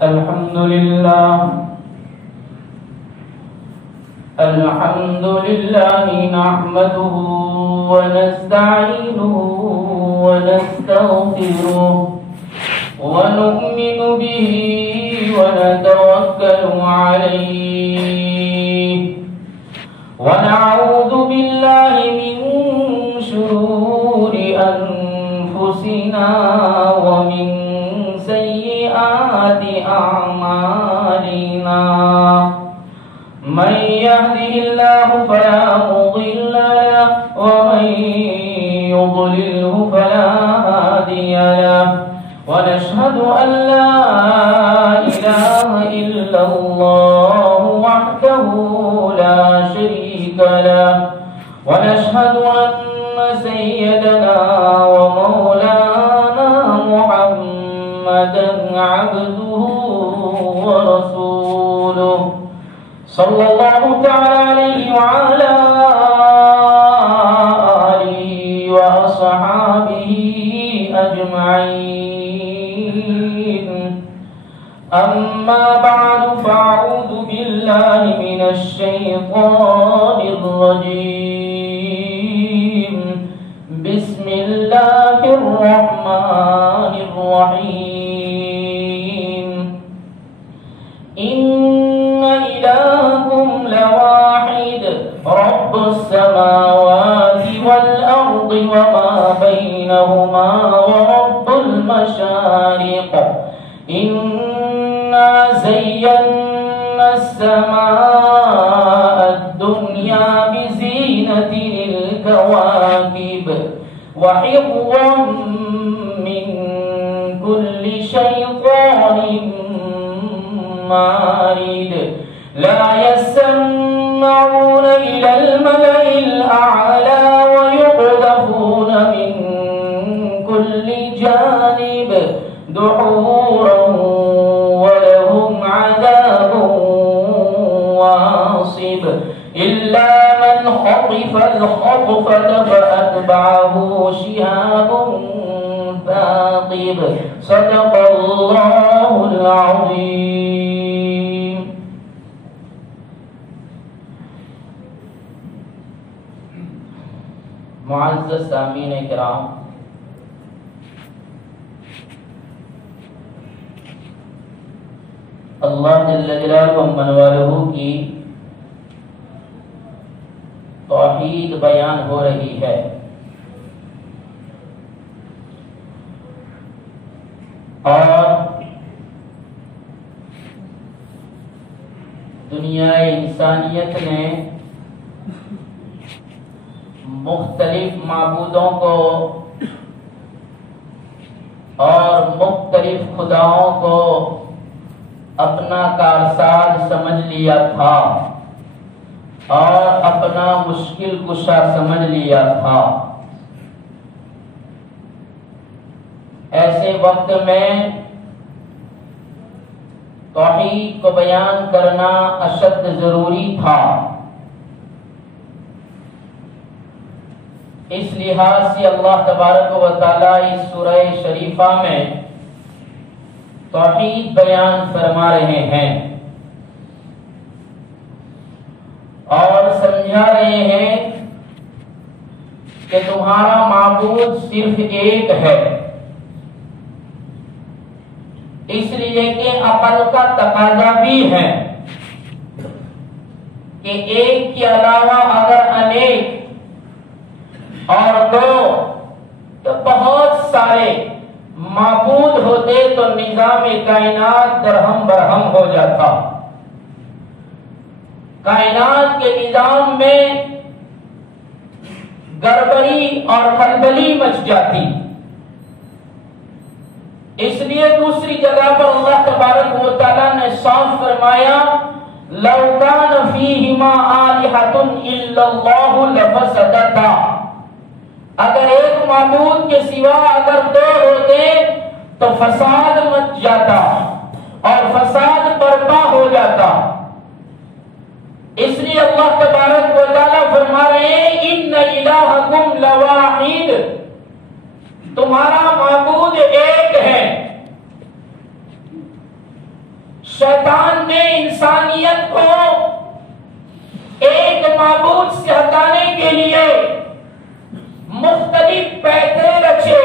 الحمد لله نحمده ونستعينه ونستغفره ونؤمن به ونتوكل عليه ونعوذ بالله من شرور أنفسنا ومن سيئات أعمالنا من يهده الله فلا مضل له ومن يضلله فلا هادي له ونشهد أن لا إله إلا الله وحده لا شريك له ونشهد أن سيدنا ومولانا محمدا عبده ورسوله صلى الله تعالى عليه وعلى آله وأصحابه أجمعين أما بعد فأعوذ بالله من الشيطان الرجيم بسم الله الرحمن الرحيم إن إلهكم لواحد رب السماوات والأرض وما بينهما ورب المشارق إنا زينا السماء الدنيا بزينة الكواكب وحفظا من كل شيطان مارد لا يسمعون إلى الملأ الأعلى ويقذفون من كل جانب دحورا ولهم عذاب واصب إلا من خطف الخطفة فأتبعه شهاب ثاقب صدق الله العظيم. معزز سامعین کرام، اللہ جل جلالہ من والہ کی توحید بیان ہو رہی ہے اور دنیا انسانیت نے مختلف معبودوں کو اور مختلف خداؤں کو اپنا کارساز سمجھ لیا تھا اور اپنا مشکل کشا سمجھ لیا تھا۔ ایسے وقت میں توحید کو بیان کرنا اشد ضروری تھا۔ اس لحاظ سے اللہ تبارک و تعالیٰ اس سورہ شریفہ میں توحید بیان فرما رہے ہیں اور سمجھا رہے ہیں کہ تمہارا معبود صرف ایک ہے، اس لیے کہ عقل کا تقاضا بھی ہے کہ ایک کے علاوہ اگر انیک اور دو تو بہت سارے معبود ہوتے تو نظام کائنات درہم برہم ہو جاتا، کائنات کے نظام میں گڑبڑی اور خلبلی مچ جاتی۔ اس لیے دوسری جگہ پر اللہ تبارک و تعالیٰ نے صاف فرمایا لَوْ كَانَ فِيهِمَا آلِهَةٌ إِلَّا اللَّهُ لَفَسَدَتَا، اگر ایک معبود کے سوا اگر دو ہوتے تو فساد مچ جاتا اور فساد برپا ہو جاتا۔ اس لیے اللہ تبارک و تعالیٰ فرما رہے ہیں ان الہکم لواحد، تمہارا معبود ایک ہے۔ شیطان نے انسانیت کو ایک معبود سے ہٹانے کے لیے مختلف پیکرے رچے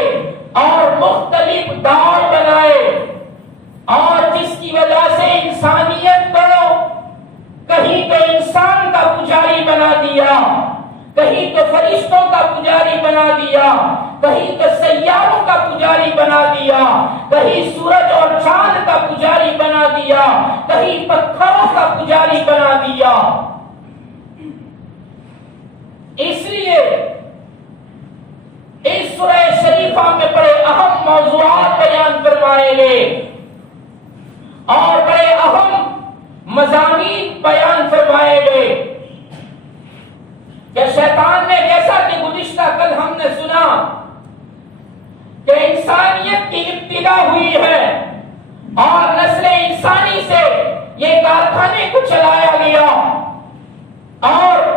اور مختلف داؤ بنائے، اور جس کی وجہ سے انسانیت کو کہیں تو انسان کا پجاری بنا دیا، کہیں تو فرشتوں کا پجاری بنا دیا، کہیں تو سیاروں کا پجاری بنا دیا، کہیں سورج اور چاند کا پجاری بنا دیا، کہیں پتھروں کا پجاری بنا دیا۔ اس لیے اس سورہ شریفہ میں بڑے اہم موضوعات بیان فرمائے گئے اور بڑے اہم مضامین بیان فرمائے گئے کہ شیطان نے، جیسا کہ گزشتہ کل ہم نے سنا کہ انسانیت کی ابتدا ہوئی ہے اور نسل انسانی سے یہ کارخانے کو چلایا گیا، اور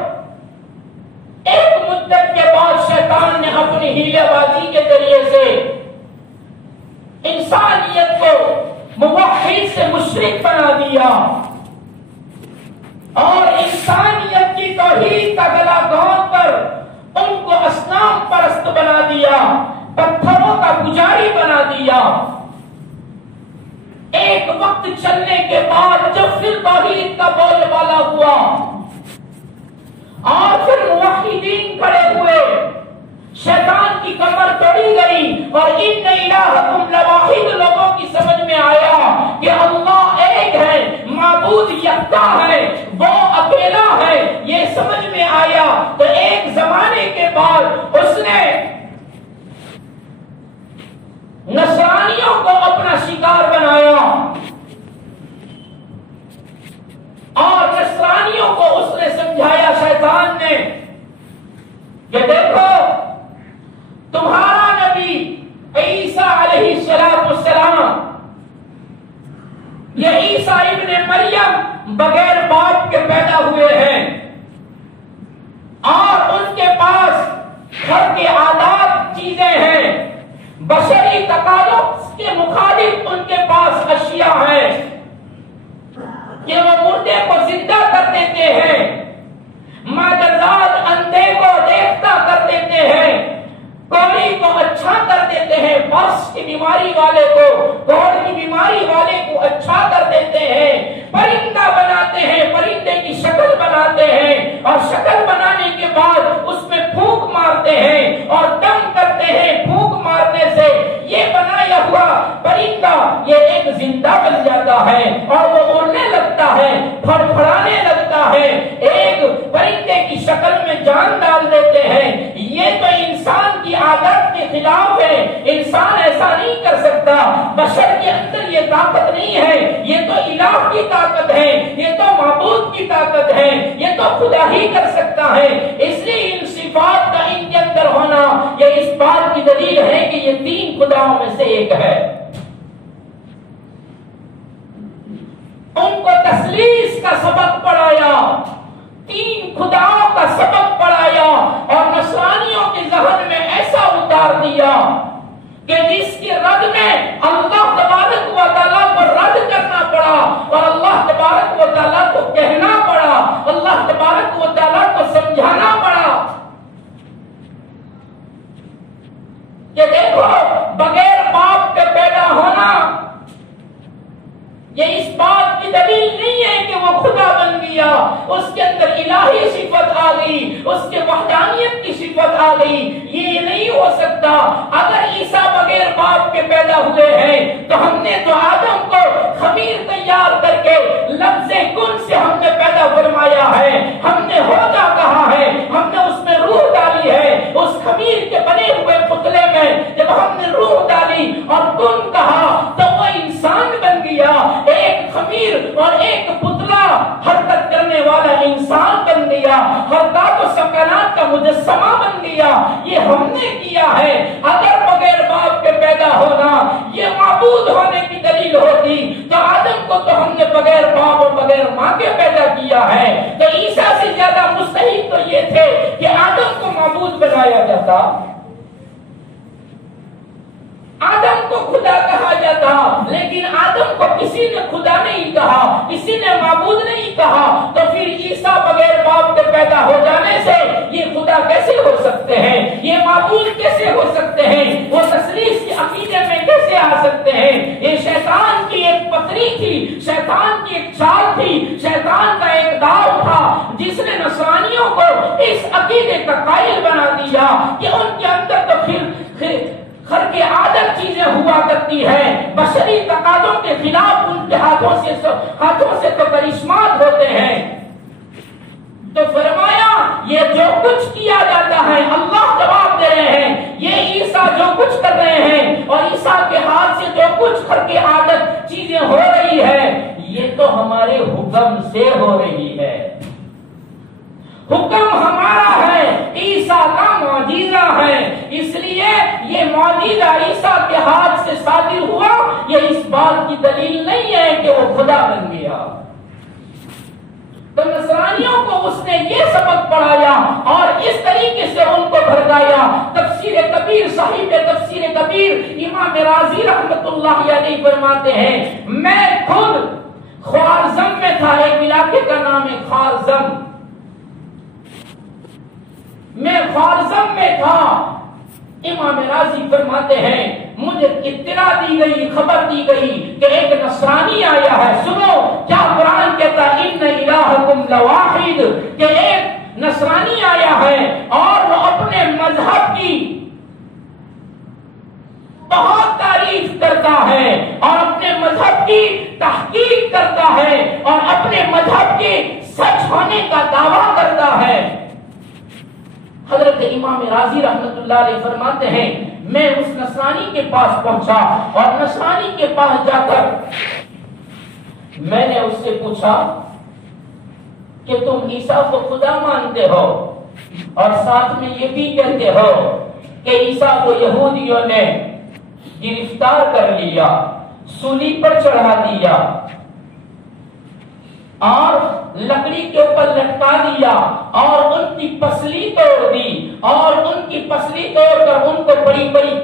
ایک مدت کے بعد شیطان نے اپنی ہیلے بازی کے ذریعے سے انسانیت کو موحد سے مشرک بنا دیا اور انسانیت کی توحید کا گلا گھونٹ کر ان کو اصنام پرست بنا دیا، پتھروں کا پجاری بنا دیا۔ ایک وقت چلنے کے بعد جب پھر توحید کا بول بالا ہوا اور پھر موحدین کھڑے ہوئے، شیطان کی کمر توڑی گئی اور ان الہکم لواحد لوگوں کی سمجھ میں آیا کہ اللہ ایک ہے، معبود یکتا ہے، وہ اکیلا ہے، یہ سمجھ میں آیا۔ تو ایک زمانے کے بعد اس نے نصرانیوں کو اپنا شکار بنایا اور نصرانیوں کو اس نے سمجھایا، شیطان نے، کہ دیکھو تمہارا نبی عیسیٰ علیہ السلام، یہ عیسیٰ ابن مریم بغیر باپ کے پیدا ہوئے ہیں اور ان کے پاس گھر کے عادات چیزیں ہیں، بشری تقاضوں کے مخالف ان کے پاس اشیاء ہیں کہ وہ مردے کو زندہ کر دیتے ہیں، مادرزاد اندھے کو دیکھتا کر دیتے ہیں، کوڑی کو اچھا کر دیتے ہیں، برس کی بیماری والے کو، گوڑ کی بیماری والے کو اچھا کر دیتے ہیں، پرندہ بناتے ہیں، پرندے کی شکل بناتے ہیں اور شکل بنانے کے بعد اس میں پھونک مارتے ہیں اور دم کرتے ہیں، پھونک مارنے سے یہ بنایا ہوا پرندہ یہ ایک زندہ بن جاتا ہے اور وہ اڑنے لگتا ہے، پھڑپھڑانے لگتا ہے، ایک پرندے کی شکل میں جان ڈال دیتے ہیں۔ یہ تو انسان کی عادت کے خلاف ہے، انسان ایسا نہیں کر سکتا، بشر کے اندر یہ طاقت نہیں ہے، یہ تو الہ کی طاقت ہے، یہ تو معبود کی طاقت ہے، یہ تو خدا ہی کر سکتا ہے۔ اس لیے ان صفات کا ان کے اندر ہونا یہ اس بات کی دلیل ہے کہ یہ تین خداؤں میں سے ایک ہے۔ ان کو تثلیث کا سبق پڑھایا، تین خداؤں کا سبق پڑھایا اور نصرانیوں کے ذہن میں ایسا اتار دیا کہ جس کی رد میں اللہ تبارک و تعالیٰ کو رد کرنا پڑا اور اللہ تبارک و تعالیٰ کو کہنا پڑا، اللہ تبارک و تعالیٰ کو سمجھانا پڑا کہ دیکھو بغیر باپ کے پیدا ہونا یہ اس بات کی دلیل نہیں ہے کہ وہ خدا بن گیا، اس کے اندر الہی صفت آ گئی، اس کے وحدانیت کی صفت آ گئی، یہ نہیں ہو سکتا۔ اگر عیسیٰ بغیر باپ کے پیدا ہوئے ہیں تو ہم نے تو آدم کو خمیر تیار کر کے لفظ کن سے ہم نے پیدا فرمایا ہے، ہم نے ہو جا کہا ہے، ہم نے اس میں روح ڈالی ہے، اس خمیر کے بنے ہوئے پتلے میں جب ہم نے روح ڈالی اور کن کہا تو وہ انسان بن گیا، ایک خمیر اور ایک پتلا حرکت کرنے والا انسان بن گیا، حرکات و سکنات کا مجسمہ بن گیا۔ یہ ہم نے کیا ہے۔ اگر بغیر باپ کے پیدا ہونا یہ معبود ہونے کی دلیل ہوتی تو آدم کو تو ہم نے بغیر باپ اور بغیر ماں کے پیدا کیا ہے، تو عیسیٰ سے زیادہ مستحق تو یہ تھے کہ آدم کو معبود بنایا جاتا، آدم کو خدا کہا جاتا، لیکن آدم کو کسی نے خدا نہیں رہا تو پھر عیسیٰ بغیر باپ کے پیدا ہو جانے سے یہ خدا کیسے ہو سکتے ہیں، یہ معبود کیسے ہو سکتے ہیں، وہ تثلیث کے عقیدے میں کیسے آ سکتے ہیں؟ یہ شیطان کی ایک پتری تھی، شیطان کی ایک چال تھی، شیطان کا ایک داؤ تھا جس نے نصرانیوں کو اس عقیدے کا قائل بنا دیا کہ ان کے اندر تو پھر خرق عادت چیزیں ہوا کرتی ہے، بشری تقاضوں کے خلاف ان کے ہاتھوں سے تو کرشمات ہوتے ہیں۔ تو فرمایا یہ جو کچھ کیا جاتا ہے اللہ جواب دے رہے ہیں، یہ عیسیٰ جو کچھ کر رہے ہیں اور عیسیٰ کے ہاتھ سے جو کچھ خرق عادت چیزیں ہو رہی ہے یہ تو ہمارے حکم سے ہو رہی ہے، حکم ہمارا ہے، عیسیٰ کا معجزہ ہے، اس لیے یہ معجزہ عیسیٰ کے ہاتھ سے صادر ہوا، یہ اس بات کی دلیل نہیں ہے کہ وہ خدا بن گیا۔ تو نصرانیوں کو اس نے یہ سبق پڑھایا اور اس طریقے سے ان کو بھڑکایا۔ تفسیر کبیر، صاحب تفسیر کبیر امام رازی رحمت اللہ علیہ فرماتے ہیں میں خود خوارزم میں تھا، ایک علاقے کا نام ہے خوارزم، میں خوارزم میں تھا۔ امام راضی فرماتے ہیں مجھے اطلاع دی گئی، خبر دی گئی کہ ایک نصرانی آیا ہے، سنو کیا قرآن کہتا ہے ان الہکم لواحد، کہ ایک نصرانی آیا ہے اور وہ اپنے مذہب کی بہت تعریف کرتا ہے اور اپنے مذہب کی تحقیق کرتا ہے اور اپنے مذہب کے سچ ہونے کا دعویٰ کرتا ہے۔ حضرت امام راضی رحمت اللہ علیہ فرماتے ہیں میں اس نصرانی کے پاس پہنچا اور نصرانی کے پاس جا کر میں نے اس سے پوچھا کہ تم عیسیٰ کو خدا مانتے ہو اور ساتھ میں یہ بھی کہتے ہو کہ عیسیٰ کو یہودیوں نے گرفتار کر لیا، سولی پر چڑھا دیا اور لکڑی کے اوپر لٹکا دیا اور ان کی پسلی توڑ دی اور ان کی پسلی توڑ کر ان کو بڑی بڑی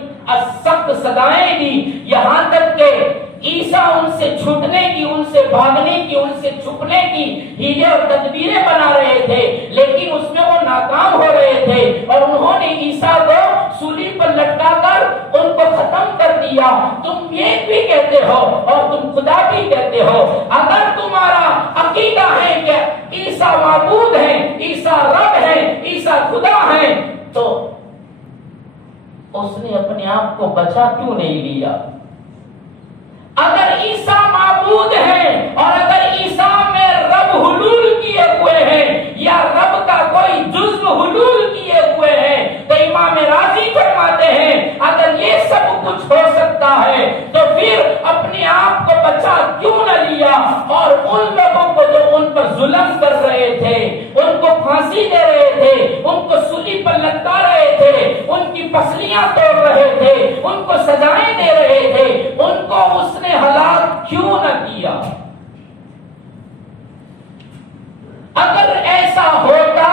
سخت سزائیں دی، یہاں تک کہ عیسیٰ ان سے چھوٹنے کی، ان سے بھاگنے کی، ان سے چھپنے کی ہیلے اور تدبیریں بنا رہے تھے، لیکن اس میں وہ ناکام ہو رہے تھے اور انہوں نے عیسیٰ کو سولی پر لٹکا کر ان کو ختم کر دیا۔ تم یہ بھی کہتے ہو اور تم خدا بھی کہتے ہو، اگر تمہارا عقیدہ ہے کہ عیسیٰ معبود ہے، عیسیٰ رب ہے، عیسیٰ خدا ہے، تو اس نے اپنے آپ کو بچا کیوں نہیں لیا؟ اگر عیسیٰ معبود ہے اور اگر عیسیٰ میں رب حلول کیے ہوئے ہیں یا رب کا کوئی جزو حلول کیے ہوئے ہیں تو امام راضی فرماتے ہیں اگر یہ سب کچھ ہو سکتا ہے تو پھر اپنے آپ کو بچا کیوں نہ لیا اور ان لوگوں کو جو ان پر ظلم کر رہے تھے، ان کو پھانسی دے رہے تھے، ان کو سولی پر لٹکا رہے تھے، ان کی پسلیاں توڑ رہے تھے، ان کو سزائیں دے رہے تھے، ان کو اس نے ہلاک کیوں نہ کیا؟ اگر ایسا ہوتا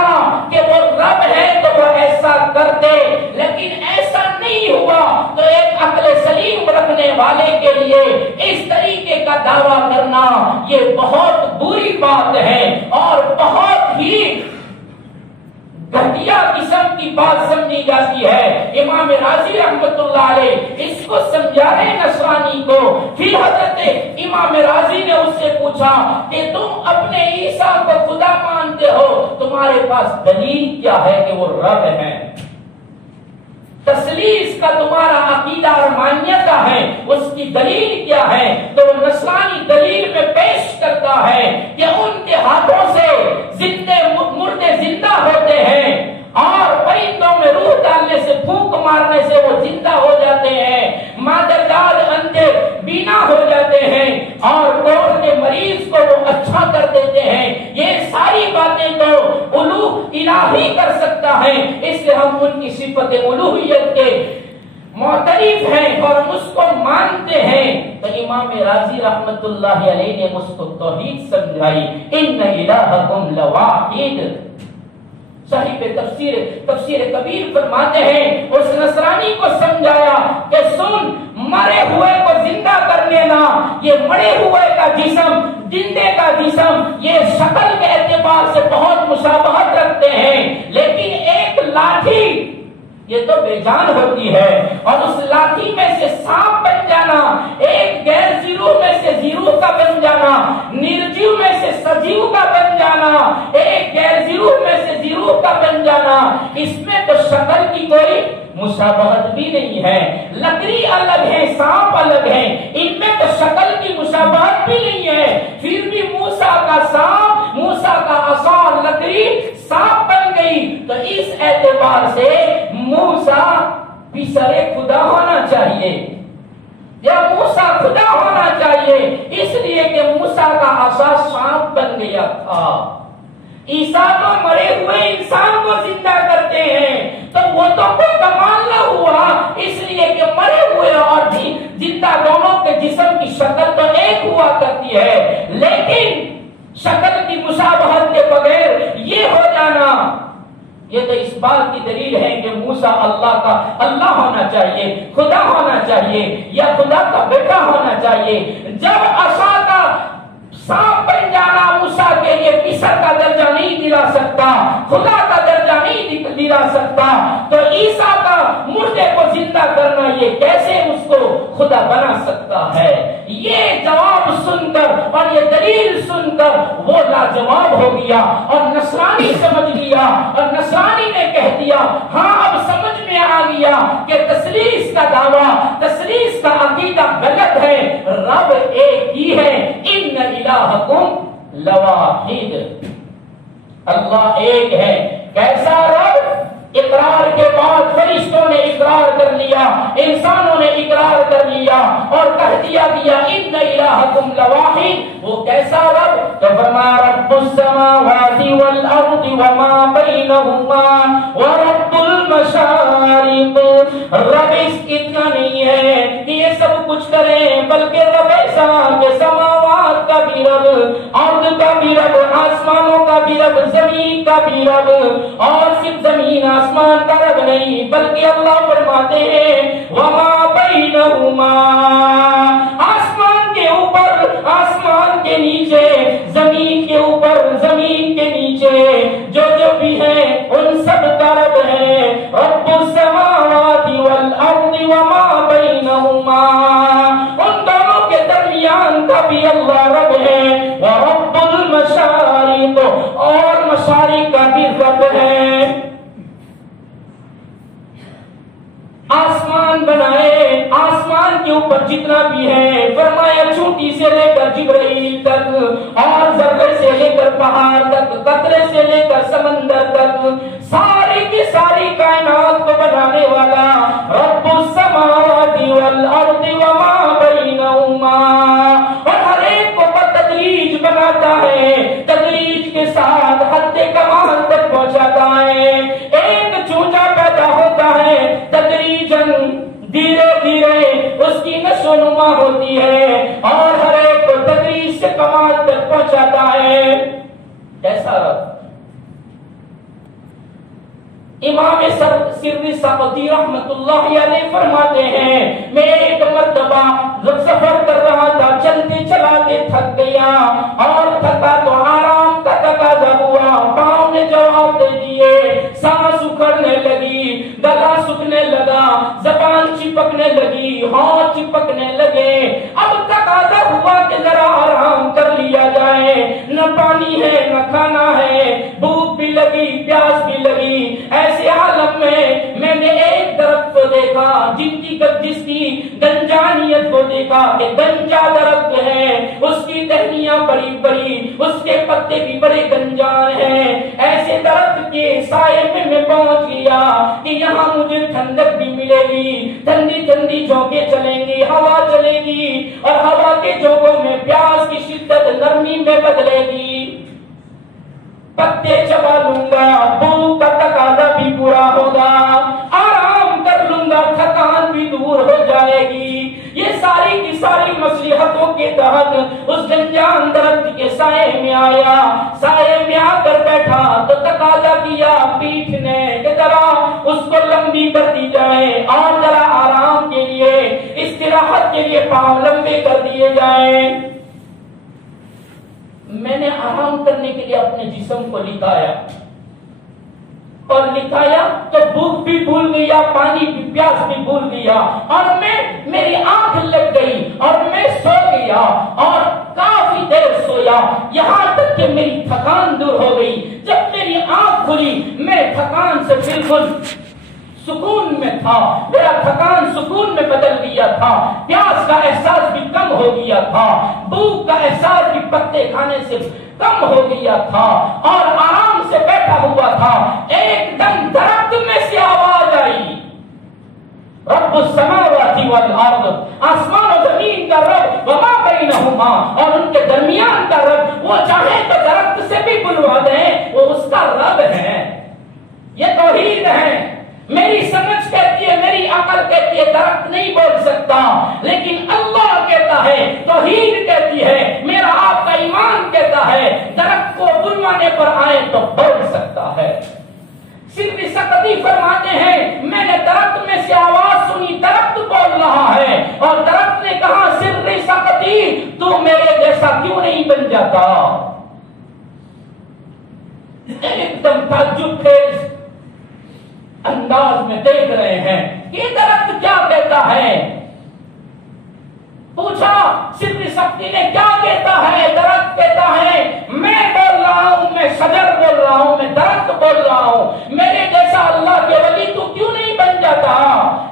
کہ وہ رب ہے تو وہ ایسا کرتے، لیکن ایسا نہیں ہوا تو ایک عقل سلیم رکھنے والے کے لیے اس طریقے کا دعویٰ کرنا یہ بہت بری بات ہے اور بہت ہی گھٹیا قسم کی بات سمجھی جاتی ہے۔ امام راضی رحمت اللہ علیہ اس کو سمجھا رہے نصرانی کو۔ پھر حضرت امام راضی نے اس سے پوچھا کہ تم اپنے عیسیٰ کو خدا مانتے ہو، تمہارے پاس دلیل کیا ہے کہ وہ رب ہے؟ تثلیث کا تمہارا عقیدہ اور مانیتا ہے، اس کی دلیل کیا ہے؟ تو وہ نصرانی دلیل میں پیش کرتا ہے کہ ان کے ہاتھوں سے مردے زندہ ہوتے ہیں اور پرندوں میں روح ڈالنے سے، پھونک مارنے سے وہ زندہ ہو جاتے ہیں، مادرجال اندھے بینا ہو جاتے ہیں اور کوڑ کے مریض کو وہ اچھا کر دیتے ہیں۔ یہ ساری باتیں تو الوہ الہی کر سکتا ہے، اس لیے ہم ان کی صفت الوہیت کے معترف ہیں اور اس کو مانتے ہیں۔ تو امام راضی رحمت اللہ علیہ نے اس کو توحید سمجھائی، ان الہکم لواحد۔ صاحب تفسیر کبیر فرماتے ہیں اس نصرانی کو سمجھایا کہ سن، مرے ہوئے کو زندہ کر لینا، یہ مرے ہوئے کا جسم جندے کا جسم یہ شکل کے اعتبار سے بہت مشابہت رکھتے ہیں، لیکن ایک لاٹھی یہ تو بے جان ہوتی ہے، اور اس لاٹھی میں سے سانپ بن جانا، ایک غیر زیرو میں سے زیرو کا بن جانا، نرجیو میں سے سجیو کا بن جانا، ایک غیر زیرو میں سے زیرو کا بن جانا، اس میں تو شکل کی کوئی مشابہت بھی نہیں ہے۔ لکڑی الگ ہے، سانپ الگ ہے، ان میں تو شکل کی مشابہت بھی نہیں ہے، پھر بھی موسیٰ کا سانپ، موسیٰ کا عصا لکڑی سانپ بن گئی، تو اس اعتبار سے موسیٰ پسرے خدا ہونا چاہیے یا موسیٰ خدا ہونا چاہیے، اس لیے کہ موسیٰ کا عصا سانپ بن گیا تھا۔ عیسیٰ تو مرے ہوئے انسان کو زندہ کرتے ہیں، تو وہ تو کوئی کمال نہ ہوا، اس لیے کہ مرے ہوئے اور زندہ دونوں کے جسم کی شکل تو ایک ہوا کرتی ہے، لیکن شکل کی مشابہت کے بغیر یہ ہو جانا، یہ تو اس بات کی دلیل ہے کہ موسیٰ اللہ کا اللہ ہونا چاہیے، خدا ہونا چاہیے، یا خدا کا بیٹا ہونا چاہیے۔ جب عصا کا سانپ بن جانا موسیٰ کے لیے پسر کا درجہ نہیں دلا سکتا، خدا کا درجہ نہیں دلا سکتا، تو عیسیٰ کا مردے کو زندہ کرنا یہ کیسے اس کو خدا بنا سکتا ہے؟ یہ جواب سن کر اور یہ دلیل سن کر وہ لاجواب ہو گیا، اور نصرانی سمجھ لیا، اور نصرانی نے کہہ دیا ہاں اب سمجھ میں آ گیا کہ تثلیث کا دعویٰ، تثلیث کا عقیدہ غلط ہے، رب ایک ہی ہے، ان الہکم لواحد، اللہ ایک ہے۔ کیسا رب؟ اقرار کے بعد فرشتوں نے اقرار کر لیا، انسانوں نے اقرار کر لیا اور کہہ دیا گیا ان الہکم لواحد۔ وہ کیسا رب؟ تو فرمایا رب السماوات والارض وما بینہما ورب المشارق، رب اس اتنا نہیں ہے کہ یہ سب کچھ کریں، بلکہ رب ایسا کہ سماوات کا بھی رب، ارض کا بھی رب، آسمانوں کا بھی رب، زمین کا بھی رب، اور صرف زمین آسمان کا رب نہیں، بلکہ اللہ فرماتے ہیں وما بینہما، آسمان کے اوپر، آسمان کے نیچے، زمین کے اوپر، زمین کے نیچے، جو بھی ہے ان سب کا رب ہے، رب السماوات والارض وما بینہما، ان دونوں کے درمیان کا بھی اللہ رب ہے، ورب المشارق، اور مشارق کا بھی رب ہے۔ آسمان بنائے، آسمان کے اوپر جتنا بھی ہے، فرمایا چونٹی سے لے کر جبرائیل تک، اور ذرے سے لے کر پہاڑ تک، قطرے سے لے کر سمندر تک، ساری کی ساری کائنات کو بنانے والا رب السماوات والارض وما بینہما، اور ہر ایک کو بتدریج بناتا ہے، تدریج کے ساتھ حد کمال تک پہنچاتا ہے۔ ایک چونچا پیدا ہوتا ہے، تدریجاً دھیرے دھیرے اس کی نشو نما ہوتی ہے، اور ہر ایک کو تدریج سے کمال تک پہنچاتا ہے۔ ایسا رب امام سری سقطی رحمت اللہ علیہ فرماتے ہیں میں ایک مرتبہ سفر کر رہا تھا، چلتے چلاتے تھک گیا، اور تھکا تو آرام کا تقاضا ہوا، پاؤں نے جواب دے دیے، سانس اکھڑنے لگی، گلا سکنے لگا، زبان چپکنے لگی، ہاتھ چپکنے لگے، اب تقاضا ہوا کہ ذرا آرام کر لیا جائے، نہ پانی ہے نہ کھانا ہے، بھوک بھی لگی پیاس بھی لگی۔ ایسے عالم میں نے ایک درخت کو دیکھا جس کی گنجانیت کو دیکھا کہ گنجا درخت ہے، اس کی ٹہنیاں بڑی بڑی، اس کے پتے بھی بڑے گنجان ہیں۔ ایسے درخت کے سائے میں میں پہنچ گیا کہ یہاں مجھے ٹھنڈک بھی ملے گی، ٹھنڈی ٹھنڈی جھونکیں چلیں گی، ہوا چلے گی، اور ہوا کے جھونکوں میں پیاس کی شدت نرمی میں بدلے گی، پتے چبا لوں گا، بھوک کا تقاضا بھی پورا ہوگا، آرام کر لوں گا، تھکان بھی دور ہو جائے گی۔ یہ ساری کی ساری مصلحتوں کے تحت اس گنجان درخت کے سائے میں آیا، سائے میں آ کر بیٹھا تو تقاضا کیا پیٹھ نے کہ ذرا اس کو لمبی کر دی جائے، اور ذرا آرام کے لیے، استراحت کے لیے پاؤں لمبے کر دیے جائیں۔ میں نے آرام کرنے کے لیے اپنے جسم کو لٹایا اور لٹایا تو بھوک بھی بھول گیا، پانی بھی، پیاس بھی بھول گیا، اور میری آنکھ لگ گئی اور میں سو گیا اور کافی دیر سویا، یہاں تک کہ میری تھکان دور ہو گئی۔ جب میری آنکھ کھلی میں تھکان سے بالکل سکون میں تھا، میرا تھکان سکون میں بدل گیا تھا، پیاس کا احساس بھی کم ہو گیا تھا، بھوک کا احساس بھی پتے کھانے سے کم ہو گیا تھا، اور آرام سے بیٹھا ہوا تھا۔ ایک دم درخت میں سے آواز آئی، رب السماوات والارض، آسمان و زمین کا رب، وما بینہما، اور ان کے درمیان کا رب، وہ چاہے تو درخت سے بھی بلوا دیں، وہ اس کا رب ہے۔ یہ توحید ہے۔ میری سمجھ کہتی ہے، میری عقل کہتی ہے درخت نہیں بول سکتا، لیکن اللہ کہتا ہے، توحید کہتی ہے، میرا آپ کا ایمان کہتا ہے درخت کو بلوانے پر آئے تو بول سکتا ہے۔ سر سقطی فرماتے ہیں میں نے درخت میں سے آواز سنی، درخت بول رہا ہے، اور درخت نے کہا سر سقطی تو میرے جیسا کیوں نہیں بن جاتا؟ ایک دم تعجب خیز انداز میں دیکھ رہے ہیں یہ درخت کیا کہتا ہے۔ پوچھا سر سقطی نے کیا کہتا ہے؟ درخت کہتا ہے میں بول رہا ہوں، میں شجر بول رہا ہوں، میں درخت بول رہا ہوں، میرے جیسا اللہ کے ولی تو کیوں نہیں بن جاتا؟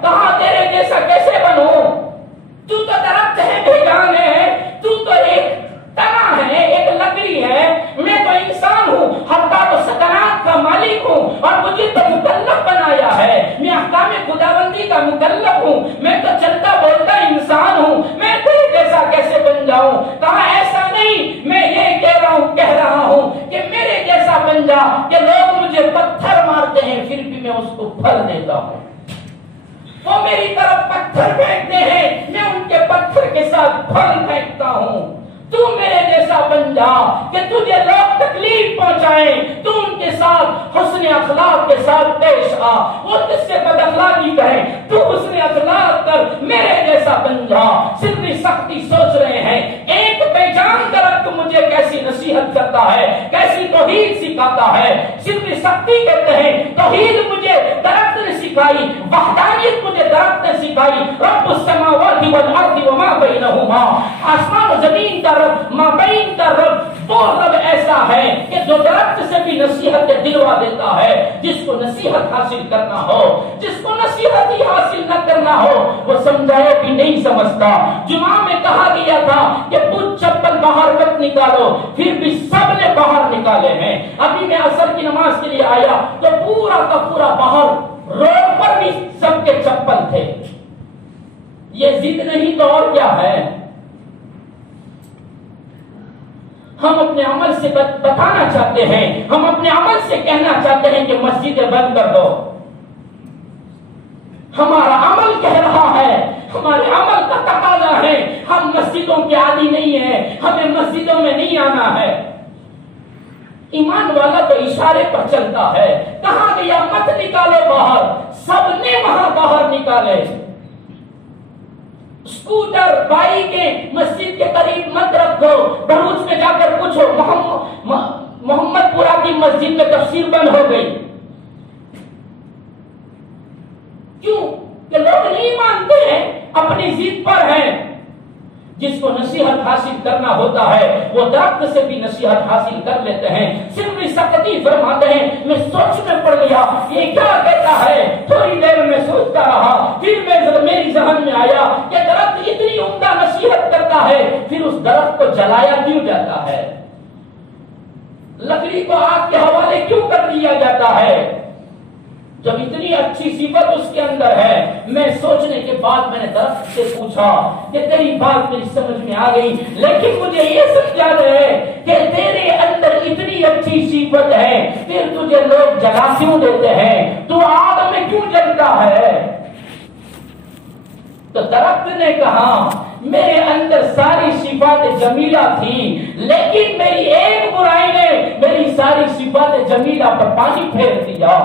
کہاں تیرے جیسا کیسے بنوں؟ تو درخت ہے، بیگان ہے، تو ایک تنا ہے، ایک لکڑی ہے، میں تو انسان ہوں، حقات و سکنات کا مالک ہوں، اور مجھے تو مکلف بنایا ہے، میں احکام خداوندی کا مکلف ہوں، میں تو چلتا بولتا انسان ہوں، میں تیرے جیسا کیسے بن جاؤں؟ کہا ایسا نہیں، میں یہ کہہ رہا ہوں کہ میرے جیسا بن جا کہ لوگ مجھے پتھر مارتے ہیں پھر بھی میں اس کو پھل دیتا ہوں، وہ میری طرف پتھر پھینکتے ہیں میں ان کے پتھر کے ساتھ پھل پھینکتا ہوں۔ تو میرے جیسا بن جا کہ تجھے لوگ تکلیف پہنچائیں تو ان کے ساتھ حسن اخلاق کے ساتھ پیش آ، وہ تجھ سے بد اخلاقی کریں تو حسن اخلاق کر، میرے جیسا بن جا۔ صرف سختی سوچ رہے ہیں ایک بے جان درخت مجھے کیسی نصیحت کرتا ہے، کیسی توحید سکھاتا ہے۔ صرف سختی کہتے ہیں توحید مجھے درخت نے سکھائی، وحدانیت مجھے درخت نے سکھائی، رب السماوات والارض وما بینہما، آسمان و زمین کا رب، مابین کا رب، وہ رب ایسا ہے کہ جو درخت سے بھی نصیحت دلوا دیتا ہے۔ جس کو نصیحت حاصل کرنا ہو، جس کو نصیحت ہی حاصل نہ کرنا ہو، وہ سمجھائے بھی نہیں سمجھتا۔ جمعہ میں کہا گیا تھا کہ بت چپل باہر مت نکالو، پھر بھی سب نے باہر نکالے ہیں۔ ابھی میں عصر کی نماز کے لیے آیا تو پورا کا پورا باہر روڈ پر بھی سب کے چپل تھے۔ یہ ضد نہیں تو اور کیا ہے؟ ہم اپنے عمل سے بتانا چاہتے ہیں، ہم اپنے عمل سے کہنا چاہتے ہیں کہ مسجدیں بند کر دو۔ ہمارا عمل کہہ رہا ہے، ہمارے عمل کا تقاضا ہے، ہم مسجدوں کے عادی نہیں ہیں، ہمیں مسجدوں میں نہیں آنا ہے۔ ایمان والا تو اشارے پر چلتا ہے، کہا گیا مت نکالو باہر، سب نے وہاں باہر نکالے۔ اسکوٹر بائیکیں مسجد کے قریب مت رکھو، بھروچ میں جا کر پوچھو محمد پورا کی مسجد میں تفسیر بند ہو گئی، کیوں کہ لوگ نہیں مانتے ہیں، اپنی ضد پر ہیں۔ جس کو نصیحت حاصل کرنا ہوتا ہے وہ درخت سے بھی نصیحت حاصل کر لیتے ہیں۔ صرف سقطی فرماتے ہیں میں سوچ میں پڑ گیا یہ کیا کہتا ہے، تھوڑی دیر میں سوچتا رہا، پھر میری ذہن میں آیا کہ درخت اتنی عمدہ نصیحت کرتا ہے پھر اس درخت کو جلایا کیوں جاتا ہے، لکڑی کو آگ کے حوالے کیوں کر دیا جاتا ہے جب اتنی اچھی صفت اس کے اندر ہے؟ میں سوچنے کے بعد میں نے درخت سے پوچھا کہ تیری بات میری سمجھ میں آ گئی، لیکن مجھے یہ سمجھا رہے کہ تیرے اندر اتنی اچھی صفت ہے پھر تجھے لوگ جلا کیوں دیتے ہیں، تو آگ میں کیوں جلتا ہے؟ تو درخت نے کہا میرے اندر ساری صفات جمیلہ تھی، لیکن میری ایک برائی نے میری ساری صفات جمیلہ پر پانی پھیر دیا۔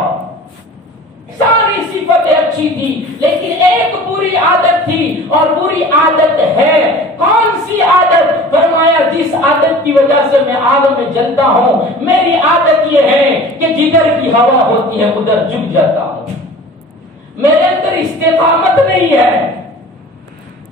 ساری صفتیں اچھی تھی لیکن ایک بری عادت تھی، اور بری عادت ہے کون سی عادت؟ فرمایا جس عادت کی وجہ سے میں آگ میں جلتا ہوں، میری عادت یہ ہے کہ جدھر کی ہوا ہوتی ہے ادھر جھک جاتا ہوں، میرے اندر استقامت نہیں ہے۔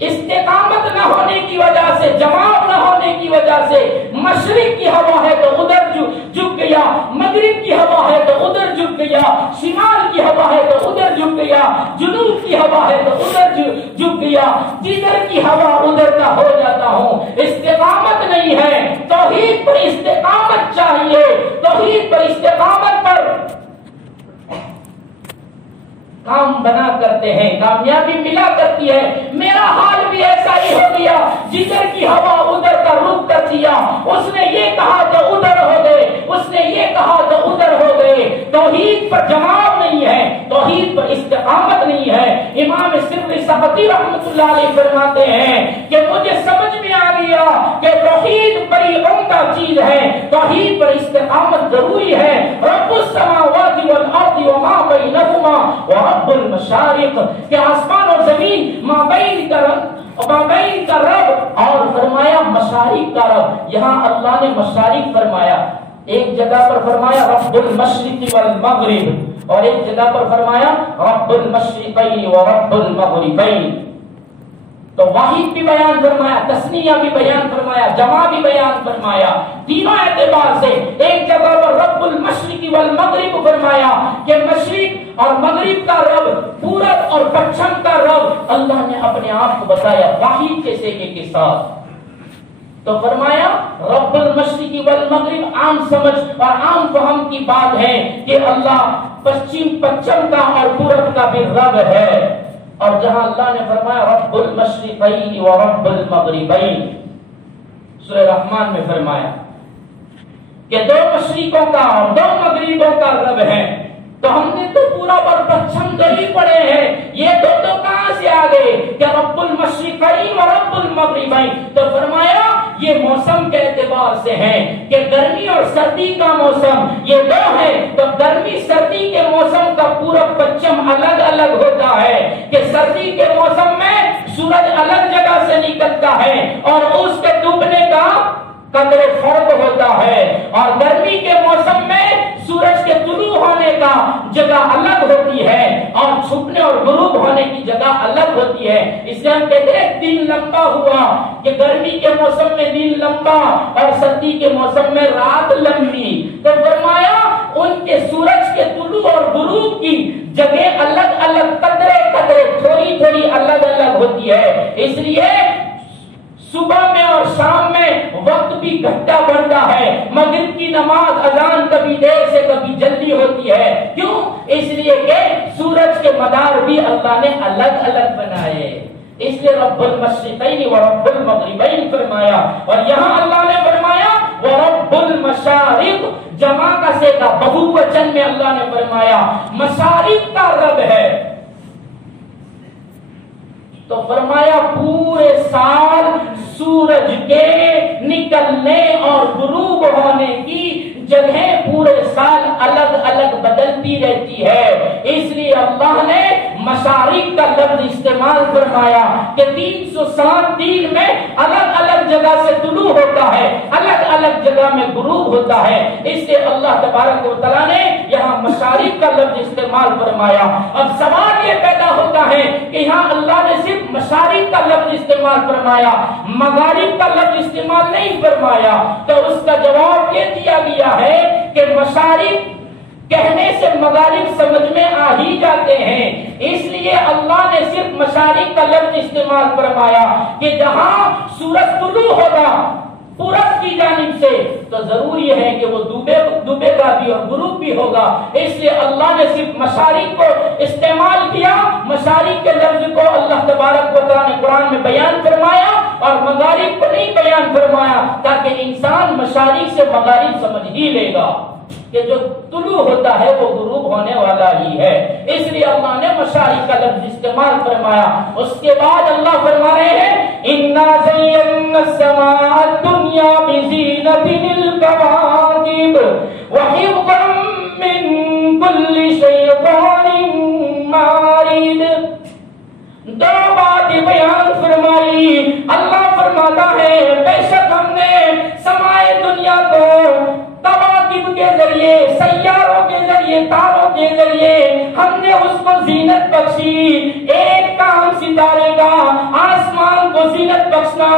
استقامت نہ ہونے کی وجہ سے، جماعت نہ ہونے کی وجہ سے مشرق کی ہوا ہے تو ادھر جھک گیا، مغرب کی ہوا ہے تو ادھر جھک گیا، شمال کی ہوا ہے تو ادھر جھک گیا، جنوب کی ہوا ہے تو ادھر جھک گیا، جدھر کی ہوا ادھر کا ہو جاتا ہوں۔ استقامت نہیں ہے، توحید پر استقامت چاہیے، توحید پر استقامت پر کام بنا کرتے ہیں، کامیابی ملا کرتی ہے۔ میرا حال بھی ایسا ہی ہو گیا، جدھر کی ہوا ادھر کا رخ کر دیا، اس نے یہ کہا تو ادھر ہو گئے، اس نے یہ کہا تو ادھر ہو گئے۔ توحید پر جماعت نہیں ہے، توحید پر استقامت نہیں ہے۔ امام سری سبتی رحمۃ اللہ علیہ فرماتے ہیں کہ مجھے سمجھ میں آ گیا کہ توحید بڑی عمدہ چیز ہے، توحید پر استقامت ضروری ہے۔ رب السماوات والارض وما بینہما رب المشارق، کہ آسمان اور زمین مابین کا رب، اور فرمایا مشارق کا رب۔ یہاں اللہ نے مشارق فرمایا، ایک جگہ پر فرمایا رب المشرق والمغرب، اور ایک جگہ پر فرمایا رب المشرقین ورب المغربین۔ تو واحد بھی بیان فرمایا، تثنیہ بھی بیان فرمایا، جمع بھی بیان فرمایا، تینوں اعتبار سے۔ ایک جگہ پر رب المشرق والمغرب فرمایا کہ مشرق اور مغرب کا رب، پورب اور پچھم کا رب اللہ نے اپنے آپ کو بتایا واحد کے سیکے کے ساتھ۔ تو فرمایا رب المشرق والمغرب عام سمجھ اور عام فہم کی بات ہے کہ اللہ پچھم کا اور پورب کا بھی رب ہے۔ اور جہاں اللہ نے فرمایا رب المشرقین و رب المغربین، سورہ رحمان میں فرمایا کہ دو مشرقوں کا اور دو مغربوں کا رب ہے، تو ہم نے تو پورا اور پچھم دو ہی پڑھے ہیں، یہ دو کہاں سے آ گئے کہ رب المشرقین و رب المغربین؟ تو فرمایا یہ موسم کے اعتبار سے ہے کہ گرمی اور سردی کا موسم یہ دو ہے، تو گرمی سردی کے موسم کا پورب پچھم الگ الگ ہوتا ہے، کہ سردی کے موسم میں سورج الگ جگہ سے نکلتا ہے اور اس کے ڈوبنے کا قدر فرق ہوتا ہے، اور گرمی کے موسم میں سورج کے طلوع ہونے کا جگہ الگ ہوتی ہے اور چھپنے اور غروب ہونے کی جگہ الگ ہوتی ہے۔ اس سے ہم کہتے ہیں دن لمبا ہوا، کہ گرمی کے موسم میں دن لمبا اور سردی کے موسم میں رات لمبی۔ تو فرمایا ان کے سورج کے طلوع اور غروب کی جگہ الگ الگ، قدرے تھوڑی تھوڑی الگ الگ ہوتی ہے۔ اس لیے صبح میں اور شام میں وقت بھی گھٹا بڑھتا ہے، مغرب کی نماز اذان کبھی دیر سے کبھی جلدی ہوتی ہے، کیوں؟ اس لیے کہ سورج کے مدار بھی اللہ نے الگ الگ بنائے، اس لیے رب المشرقین و رب المغربین فرمایا۔ اور یہاں اللہ نے فرمایا ورب المشارق، جمع کا صیغہ بہووچن میں اللہ نے فرمایا مشارق کا رب ہے۔ تو فرمایا پورے سال سورج کے نکلنے اور غروب ہونے کی جگہیں پورے سال الگ الگ بدلتی رہتی ہے، اس لیے اللہ نے مشارق کا لفظ استعمال فرمایا کہ 360 دن میں الگ الگ جگہ سے طلوع ہوتا ہے، الگ الگ جگہ میں غروب ہوتا ہے، اس سے اللہ تبارک و تعالیٰ نے یہاں مشارق کا لفظ استعمال فرمایا۔ اب سوال یہ پیدا ہوتا ہے کہ یہاں اللہ نے صرف مشارق کا لفظ استعمال فرمایا، مغارب کا لفظ استعمال نہیں فرمایا، تو اس کا جواب یہ دیا گیا ہے کہ مشارق کہنے سے مغارب سمجھ میں آ ہی جاتے ہیں، اس لیے اللہ نے صرف مشارق کا لفظ استعمال فرمایا کہ جہاں سورج طلوع ہوگا پورب کی جانب سے تو ضروری ہے کہ وہ ڈوبے گا بھی اور غروب بھی ہوگا، اس لیے اللہ نے صرف مشارق کو استعمال کیا، مشارق کے لفظ کو اللہ تبارک و تعالیٰ نے قرآن میں بیان فرمایا اور مغارب کو نہیں بیان فرمایا، تاکہ انسان مشارق سے مغارب سمجھ ہی لے گا کہ جو طلوع ہوتا ہے وہ غروب ہونے والا ہی ہے، اس لیے اللہ نے مشارق کا لفظ استعمال فرمایا۔ اس کے بعد اللہ فرما رہے ہیں اِنَّا زَيَّنَّا السَّمَاءَ الدُّنْيَا بِزِينَةٍ الْكَوَاكِبِ وَحِفْظًا مِّن كُلِّ شَيْطَانٍ مَارِدٍ۔ دو باتیں بیان فرمائی، اللہ فرماتا ہے بے شک ہم نے سمائے اس کو زینت بخشی. ایک کام ستارے کا آسمان کو زینت بخشنا.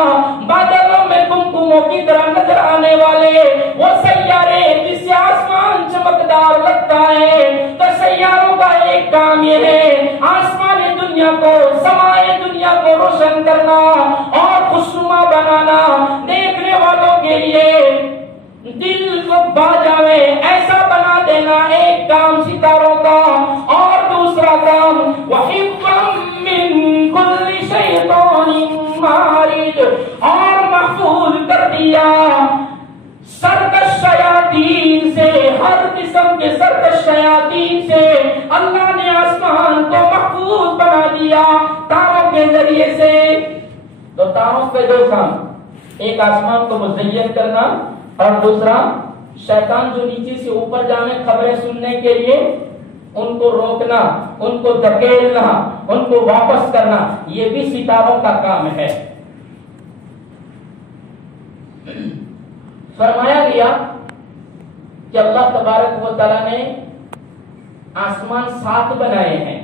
بادلوں میں کمکموں کی طرح نظر آنے والے وہ سیارے جس سے آسمان چمکدار لگتا ہے، تو سیاروں کا ایک کام یہ ہے آسمان دنیا کو، سمائے دنیا کو روشن کرنا اور خوشنما بنانا، دیکھنے والوں کے لیے دل کو بھا جائے ایسا بنا دینا ایک کام ستاروں کا. اور دوسرا کام وَحِفْظًا مِّن كُلِّ شَيْطَانٍ مَارِدٍ، اور محفوظ کر دیا سرکش شیاطین سے، ہر قسم کے سرکش شیاطین سے اللہ نے آسمان کو محفوظ بنا دیا تاروں کے ذریعے سے. تو تاروں کے دو کام، ایک آسمان کو مزین کرنا اور دوسرا شیطان جو نیچے سے اوپر جانے خبریں سننے کے لیے ان کو روکنا، ان کو دھکیلنا، ان کو واپس کرنا، یہ بھی ستاروں کا کام ہے. فرمایا گیا کہ اللہ تبارک و تعالی نے آسمان 7 بنائے ہیں.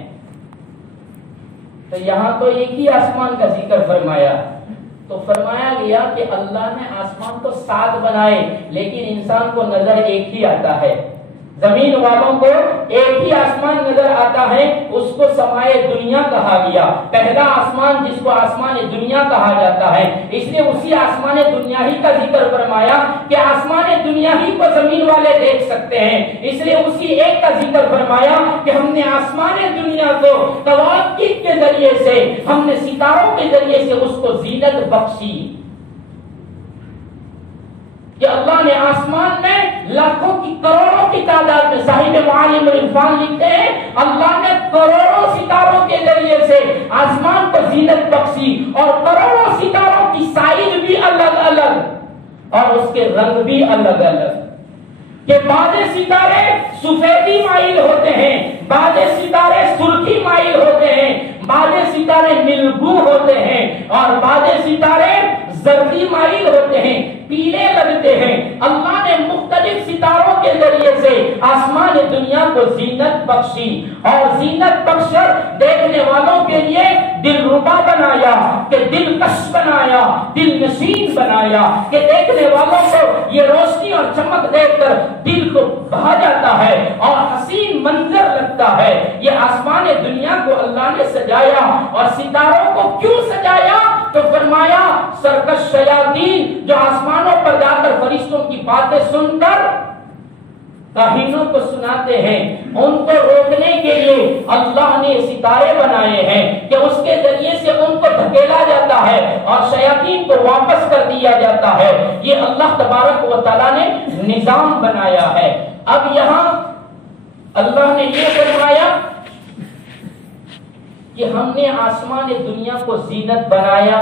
تو یہاں تو ایک ہی آسمان کا ذکر فرمایا، تو فرمایا گیا کہ اللہ نے آسمان تو 7 بنائے لیکن انسان کو نظر ایک ہی آتا ہے. زمین والوں کو ایک ہی آسمان نظر آتا ہے، اس کو سمائے دنیا کہا گیا. پہلا آسمان جس کو آسمان دنیا کہا جاتا ہے، اس لیے اسی آسمان دنیا ہی کا ذکر فرمایا کہ آسمان دنیا ہی کو زمین والے دیکھ سکتے ہیں. اس لیے اسی ایک کا ذکر فرمایا کہ ہم نے آسمان دنیا کو کواکب کے ذریعے سے، ہم نے ستاروں کے ذریعے سے اس کو زینت بخشی. کہ اللہ نے آسمان میں لاکھوں کی کروڑوں کی تعداد میں، صاحب معالم العرفان لکھتے ہیں اللہ نے کروڑوں ستاروں کے ذریعے سے آسمان کو زینت بخشی، اور کروڑوں ستاروں کی سائز بھی الگ الگ اور اس کے رنگ بھی الگ الگ. کہ بعض ستارے سفیدی مائل ہوتے ہیں، بعض ستارے سرخی مائل ہوتے ہیں، بعض ستارے نیلبو ہوتے ہیں، اور بعض ستارے زردی مائل ہوتے ہیں، پیلے لگتے ہیں. اللہ نے مختلف ستاروں کے ذریعے سے آسمان دنیا کو زینت بخشی، اور زینت بخش دیکھنے والوں کے لیے دل ربا بنایا، کہ دل کش بنایا، دل نشین بنایا، کہ دیکھنے والوں کو یہ روشنی اور چمک دیکھ کر دل کو بہا جاتا ہے اور حسین منظر لگتا ہے. یہ آسمان دنیا کو اللہ نے سجایا، اور ستاروں کو کیوں سجایا؟ تو فرمایا سرکش شیاطین جو آسمانوں پر جا کر فرشتوں کی باتیں سن کر کاہنوں کو سناتے ہیں، ان کو روکنے کے لیے اللہ نے ستارے بنائے ہیں کہ اس کے ذریعے سے ان کو دھکیلا جاتا ہے اور شیاطین کو واپس کر دیا جاتا ہے. یہ اللہ تبارک و تعالی نے نظام بنایا ہے. اب یہاں اللہ نے یہ فرمایا کہ ہم نے آسمان دنیا کو زینت بنایا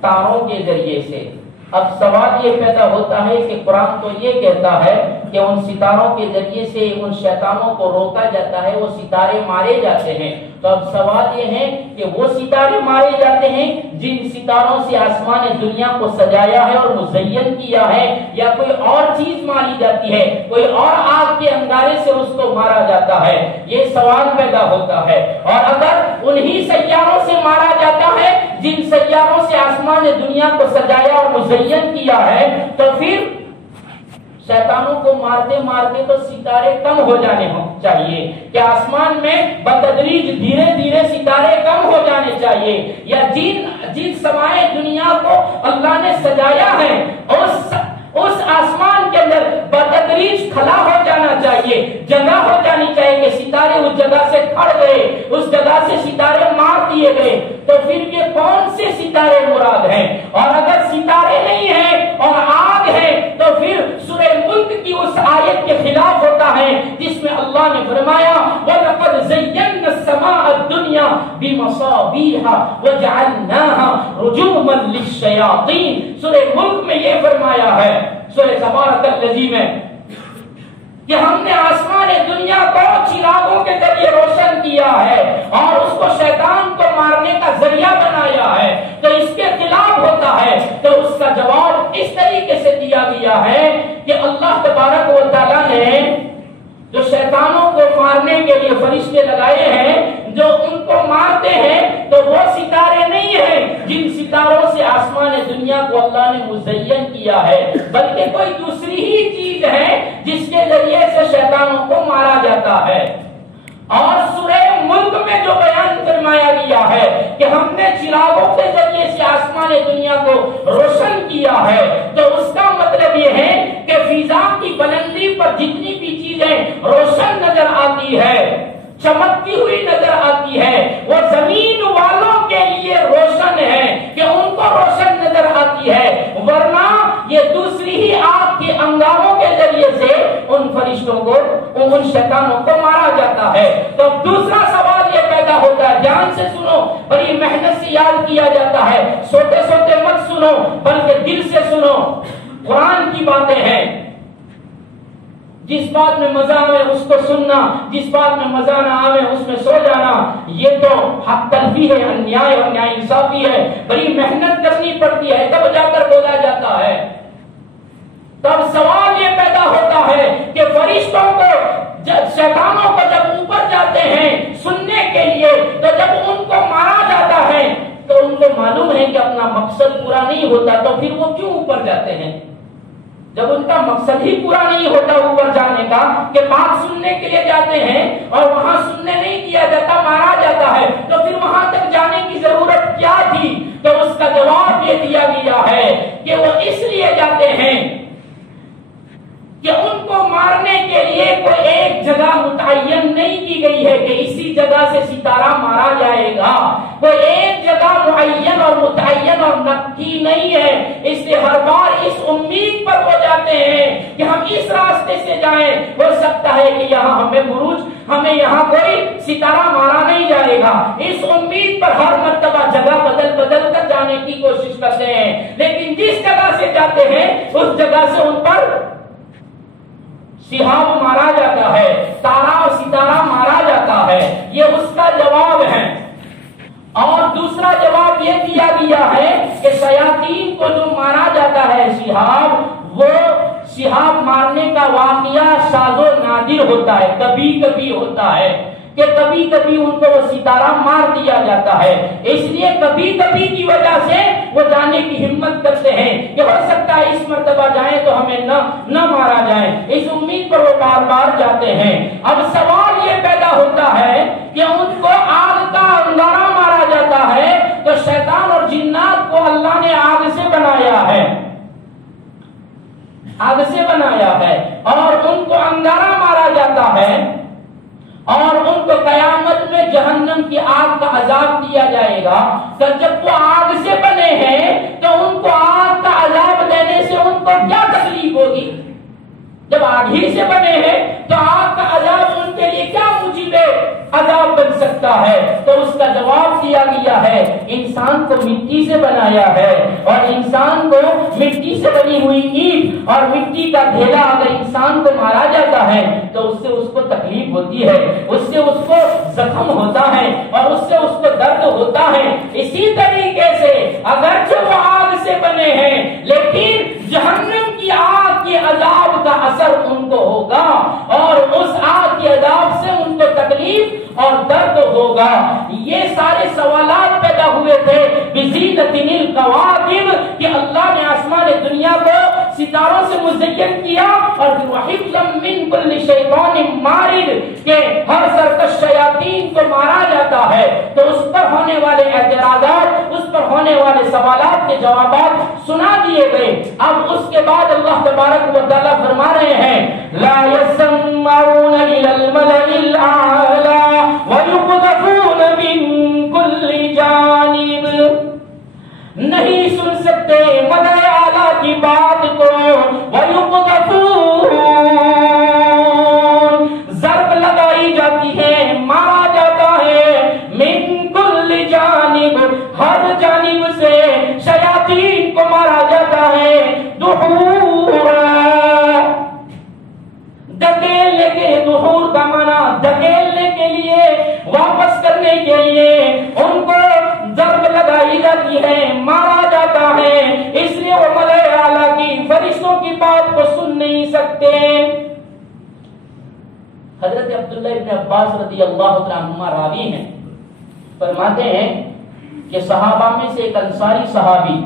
تاروں کے ذریعے سے. اب سوال یہ پیدا ہوتا ہے کہ قرآن تو یہ کہتا ہے کہ ان ستاروں کے ذریعے سے ان شیطانوں کو روکا جاتا ہے، وہ ستارے مارے جاتے ہیں. تو اب سوال یہ ہے کہ وہ ستارے مارے جاتے ہیں جن ستاروں سے آسمان دنیا کو سجایا ہے اور مزین کیا ہے، یا کوئی اور چیز ماری جاتی ہے، کوئی اور آگ کے انگارے سے اس کو مارا جاتا ہے؟ یہ سوال پیدا ہوتا ہے. اور اگر انہی سیاروں سے مارا جاتا ہے جن سیاروں سے آسمان دنیا کو سجایا اور مزین کیا ہے، تو پھر شیطانوں کو مارتے مارتے تو ستارے کم ہو جانے چاہیے، کہ آسمان میں بتدریج دھیرے دھیرے ستارے کم ہو جانے چاہیے، یا جن سمائے دنیا کو اللہ نے سجایا ہے اس آسمان کے اندر بتدریج کھلا ہو جانا چاہیے، جگہ ہو جانی چاہیے کہ ستارے اس جگہ سے کھڑ گئے، اس جگہ سے ستارے مار دیے گئے. تو پھر یہ کون سے ستارے مراد ہیں؟ اور اگر ستارے نہیں ہیں اور آگ ہے تو پھر سورہ ملک کی اس آیت کے خلاف ہوتا ہے جس میں اللہ نے فرمایا وَلَقَدْ زَيَّنَّا السَّمَاءَ الدُّنْيَا بِمَصَابِيحَ وَجَعَلْنَاهَا رُجُومًا لِلشَّيَاطِينِ. سورہ ملک میں یہ فرمایا ہے، سورہ تبارک الذی میں، کہ ہم نے آسمان دنیا کو چراغوں کے ذریعے روشن کیا ہے اور اس کو شیطان کو مارنے کا ذریعہ بنایا ہے. تو اس کے خلاف ہوتا ہے تو اس کا جواب اس طریقے سے دیا گیا ہے کہ اللہ تبارک و تعالی نے جو شیطانوں کو مارنے کے لیے لیے فرشتے لگائے ہیں جو ان کو مارتے ہیں تو وہ ستارے نہیں ہیں جن ستاروں سے آسمان دنیا کو اللہ نے مزین کیا ہے، بلکہ کوئی دوسری ہی چیز ہے جس کے ذریعے سے شیطانوں کو مارا جاتا ہے۔ اور سورہ ملک میں جو بیان فرمایا گیا ہے کہ ہم نے چراغوں کے ذریعے سے آسمان دنیا کو روشن کیا ہے، تو اس کا مطلب یہ ہے کہ فضا کی بلندی پر جتنی بھی چیزیں روشن نظر آتی ہے، چمکتی ہوئی نظر آتی ہے، وہ زمین والوں کے لیے روشن ہے کہ ان کو روشن نظر آتی ہے، ورنہ یہ دوسری ہی آگ کے انگاروں کے ذریعے سے ان فرشتوں کو، ان شیطانوں کو مارا جاتا ہے۔ تو دوسرا سوال یہ پیدا ہوتا ہے، دھیان سے سنو، بڑی محنت سے یاد کیا جاتا ہے، سوتے سوتے مت سنو بلکہ دل سے سنو، قرآن کی باتیں ہیں۔ جس بات میں مزہ آئے اس کو سننا، جس بات میں مزہ نہ آئے اس میں سو جانا، یہ تو حق تلفی ہے، انیائے اور نیائے انصافی ہے، بڑی محنت کرنی پڑتی ہے تب جا کر بولا جاتا ہے۔ تب سوال یہ پیدا ہوتا ہے کہ فرشتوں کو، شیطانوں کو جب اوپر جاتے ہیں سننے کے لیے، تو جب ان کو مارا جاتا ہے تو ان کو معلوم ہے کہ اپنا مقصد پورا نہیں ہوتا، تو پھر وہ کیوں اوپر جاتے ہیں؟ جب ان کا مقصد ہی پورا نہیں ہوتا اوپر جانے کا، کہ بات سننے کے لیے جاتے ہیں اور وہاں سننے نہیں دیا جاتا، مارا جاتا ہے، تو پھر وہاں تک جانے کی ضرورت کیا تھی؟ تو اس کا جواب یہ دیا گیا ہے کہ وہ اس لیے جاتے ہیں کہ ان کو مارنے کے لیے کوئی ایک جگہ متعین نہیں کی گئی ہے کہ اسی جگہ سے ستارہ مارا جائے گا، کوئی ایک جگہ معین اور متعین اور نقطی نہیں ہے، اس لیے ہر بار اس امید پر وہ جاتے ہیں کہ ہم اس راستے سے جائیں، ہو سکتا ہے کہ یہاں ہمیں یہاں کوئی ستارہ مارا نہیں جائے گا، اس امید پر ہر مرتبہ جگہ بدل کر جانے کی کوشش کرتے ہیں، لیکن جس جگہ سے جاتے ہیں اس جگہ سے ان پر شہاب مارا جاتا ہے، تارا اور ستارہ مارا جاتا ہے، یہ اس کا جواب ہے۔ اور دوسرا جواب یہ دیا گیا ہے کہ شیاطین کو جو مارا جاتا ہے شہاب، وہ شہاب مارنے کا واقعہ شاذ و نادر ہوتا ہے، کبھی کبھی ہوتا ہے کہ کبھی کبھی ان کو وہ ستارہ مار دیا جاتا ہے، اس لیے کبھی کبھی کی وجہ سے وہ جانے کی ہمت کرتے ہیں کہ ہو سکتا ہے اس مرتبہ جائیں تو ہمیں نہ مارا جائے، اس امید پر وہ بار بار جاتے ہیں۔ اب سوال یہ پیدا ہوتا ہے کہ ان کو آگ کا انگارہ مارا جاتا ہے، تو شیطان اور جنات کو اللہ نے آگ سے بنایا ہے، آگ سے بنایا ہے، اور ان کو انگارہ مارا جاتا ہے، اور ان کو قیامت میں جہنم کی آگ کا عذاب دیا جائے گا۔ تو جب وہ آگ سے بنے ہیں تو ان کو آگ کا عذاب دینے سے ان کو کیا تکلیف ہوگی؟ جب آگ ہی سے بنے ہیں تو آگ کا عذاب ان کے لیے کیا موجب عذاب بن سکتا ہے؟ تو اس کا جواب دیا گیا ہے، انسان کو مٹی سے بنایا ہے، اور انسان کو مٹی سے بنی ہوئی اینٹ اور مٹی کا ڈھیلا اگر انسان کو مارا جاتا ہے تو اس سے اس کو تکلیف ہوتی ہے، اس سے اس کو زخم ہوتا ہے، اور اس سے اس کو درد ہوتا ہے۔ اسی طریقے سے اگرچہ وہ آگ سے بنے ہیں لیکن جہنم کی آگ کے عذاب کا اثر ان کو ہوگا، اور اس آگ کے عذاب سے ان کو تکلیف اور درد ہوگا۔ یہ سارے سوالات پیدا ہوئے تھے بزینۃ القواکب کہ اللہ نے آسمان دنیا کو ستاروں سے مزین کیا، اور پھر وحفظا من کل شیطان مارد کہ ہر سرکش شیاطین کو مارا جاتا ہے، تو اس پر ہونے والے اعتراضات، اس پر ہونے والے سوالات کے جوابات سنا دیے گئے۔ اب اس کے بعد اللہ تبارک و تعالیٰ فرما رہے ہیں لا يسمعون الى الملأ الاعلى ويقذفون من كل جانب، نہیں سن سکتے ملأ اعلیٰ کی بات کو، ويقذفون ضرب لگائی جاتی ہے، مارا جاتا ہے، من كل جانب ہر جانب سے شیاطین کو مارا جاتا ہے، دحورا دھکیلنے کے، دحور کا معنی دھکیلنے کے لیے، واپس کرنے کے لیے ان کو ضرب لگائی جاتی ہے، مارا جاتا ہے، اس لیے وہ ملائکہ اعلیٰ کی، فرشتوں کی بات کو سن نہیں سکتے۔ حضرت عبداللہ ابن عباس رضی اللہ عنہما راوی ہیں، فرماتے ہیں کہ صحابہ میں سے ایک انصاری صحابی،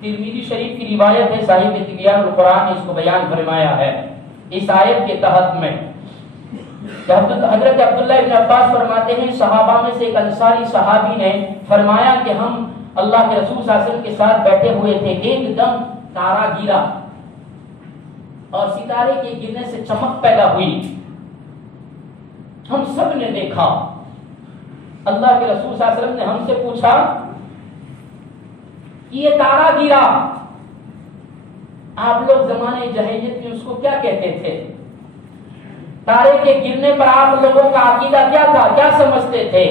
ترمذی شریف کی روایت ہے، صاحب تبیان القرآن نے اس کو بیان فرمایا ہے اس آیت کے تحت میں، حضرت عبداللہ ابن عباس فرماتے ہیں صحابہ میں سے ایک انصاری صحابی نے فرمایا کہ ہم اللہ کے رسول صلی اللہ علیہ وسلم کے ساتھ بیٹھے ہوئے تھے، ایک دم تارا گرا اور ستارے کے گرنے سے چمک پیدا ہوئی، ہم سب نے دیکھا۔ اللہ کے رسول صلی اللہ علیہ وسلم نے ہم سے پوچھا کہ یہ تارا گرا، آپ لوگ زمانے جاہلیت میں اس کو کیا کہتے تھے؟ تارے کے گرنے پر آپ لوگوں کا عقیدہ کیا تھا، کیا سمجھتے تھے؟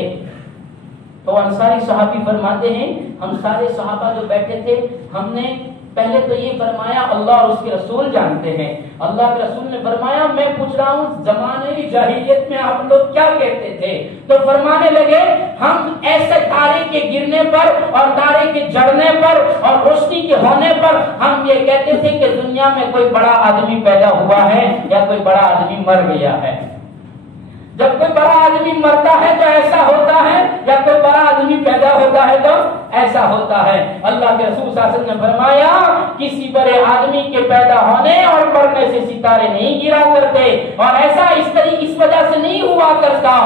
تو انصاری صحابی فرماتے ہیں ہم سارے صحابہ جو بیٹھے تھے، ہم نے پہلے تو یہ فرمایا اللہ اور اس کے رسول جانتے ہیں۔ اللہ کے رسول نے فرمایا میں پوچھ رہا ہوں زمانے جاہلیت میں آپ لوگ کیا کہتے تھے؟ تو فرمانے لگے ہم ایسے تارے کے گرنے پر اور تارے کے جڑنے پر اور روشنی کے ہونے پر ہم یہ کہتے تھے کہ دنیا میں کوئی بڑا آدمی پیدا ہوا ہے یا کوئی بڑا آدمی مر گیا ہے۔ جب کوئی بڑا آدمی مرتا ہے تو ایسا ہوتا ہے، یا کوئی بڑا آدمی پیدا ہوتا ہے تو ایسا ہوتا ہے۔ اللہ کے رسول صلی اللہ علیہ وسلم نے فرمایا کسی بڑے آدمی کے پیدا ہونے اور مرنے سے ستارے نہیں گرا کرتے، اور ایسا اس وجہ سے نہیں ہوا کرتا۔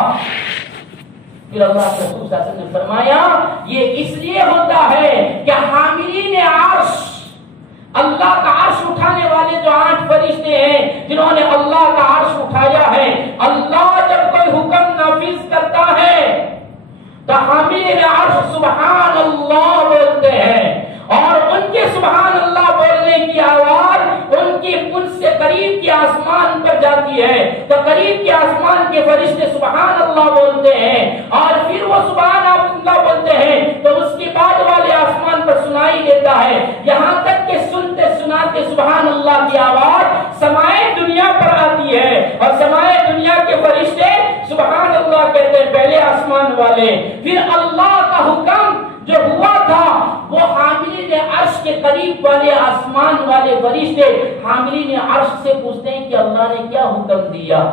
پھر اللہ کے رسول صلی اللہ علیہ وسلم نے فرمایا یہ اس لیے ہوتا ہے کہ حاملین عرش، اللہ کا عرش اٹھانے والے جو 8 فرشتے ہیں جنہوں نے اللہ کا عرش اٹھایا ہے، اللہ جب کوئی حکم نافذ کرتا ہے تو حاملین عرش سبحان اللہ بولتے ہیں، اور ان کے سبحان اللہ بولنے کی آواز ان سے قریب کے آسمان پر جاتی ہے، تو قریب کے آسمان کے فرشتے سبحان اللہ بولتے ہیں، اور پھر وہ سبحان اللہ بولتے ہیں تو اس کے بعد والے آسمان پر سنائی دیتا ہے، یہاں تک کہ سنتے سناتے سبحان اللہ کی آواز سمائے دنیا پر آتی ہے، اور سمائے دنیا کے فرشتے سبحان اللہ کہتے ہیں پہلے آسمان والے، پھر اللہ کا حکم جو ہوا تھا وہ حاملین عرش کے قریب والے آسمان والے فرشتے حاملین عرش سے پوچھتے ہیں کہ اللہ نے کیا حکم دیا،